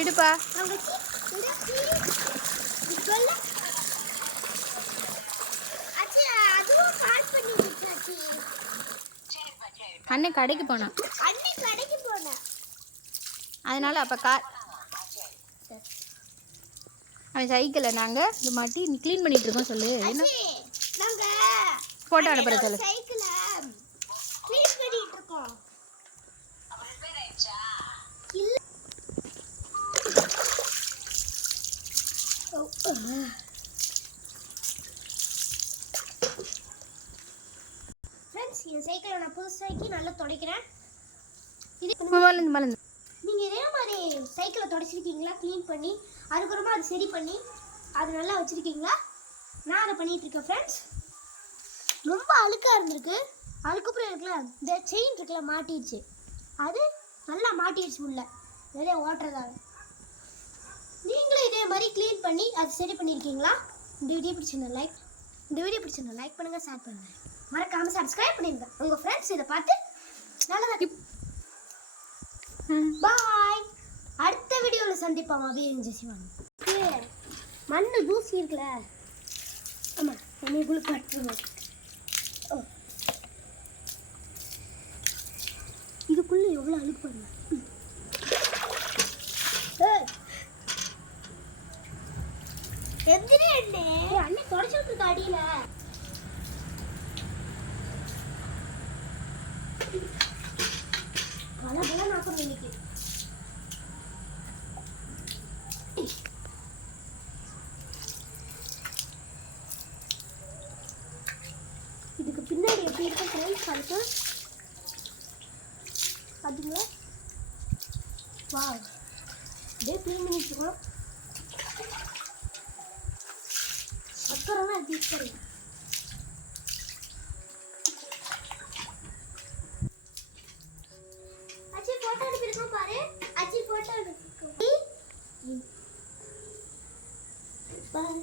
எடுப்பா. அண்ணன் கடைக்கு போனா. அதனால அப்போ அவன் சைக்கிளில் நாங்கள் இந்த மாட்டி க்ளீன் பண்ணிகிட்டு இருக்கோம். சொல்லு என்ன ஃபோட்டோ அனுப்புகிற சொல்லு. என் சைக்கிளை நான் புது சைக்கிள் நல்லா துடைக்கிறேன். நீங்கள் இதே மாதிரி சைக்கிளை துடைச்சிருக்கீங்களா? க்ளீன் பண்ணி அதுக்கப்புறமா அது சரி பண்ணி அது நல்லா வச்சுருக்கீங்களா? நான் அதை பண்ணிகிட்ருக்கேன் ஃப்ரெண்ட்ஸ். ரொம்ப அழுக்காக இருந்திருக்கு. அதுக்கப்புறம் இருக்குல்ல இந்த செயின் இருக்குல்ல மாட்டிடுச்சு. அது நல்லா மாட்டிடுச்சு உள்ள நிறைய ஓட்டுறதால. நீங்களும் இதே மாதிரி க்ளீன் பண்ணி அது சரி பண்ணியிருக்கீங்களா? இந்த வீடியோ பிடிச்சிருந்தா லைக் பண்ணுங்கள், ஷேர் பண்ணுங்கள், மறக்காமல் சப்ஸ்கிரைப் பண்ணிடுங்க. உங்கள் ஃப்ரெண்ட்ஸ் இதை பார்த்து நல்லதாக பாய். அடுத்த வீடியோவில் சந்திப்போம். மண்ணு தூசி இருக்குல்ல, ஆமாம் நம்மளுக்குள்ள கட்டுருவோம். இதுக்குள்ளே எவ்வளோ அழுக்கு பாருங்க. எந்திரி அண்ணே. அண்ணே தொடச்சிட்டு இருக்க அடியில. பல நாக்கம் இன்னைக்கு. இதுக்கு பின்னாடி எப்படி இருக்கும் ஃப்ரெண்ட்ஸ் பார்த்து பார்த்தீங்களா? வா அப்படியே க்ளீன் பண்ணிட்டு இருக்கோம். அப்புறம்லாம் எப்படி பாருங்க. அச்சி போட்டோ எடுத்துருக்கோம் பாரு. அச்சி போட்டோ எடுத்துருக்கோம் பாரு.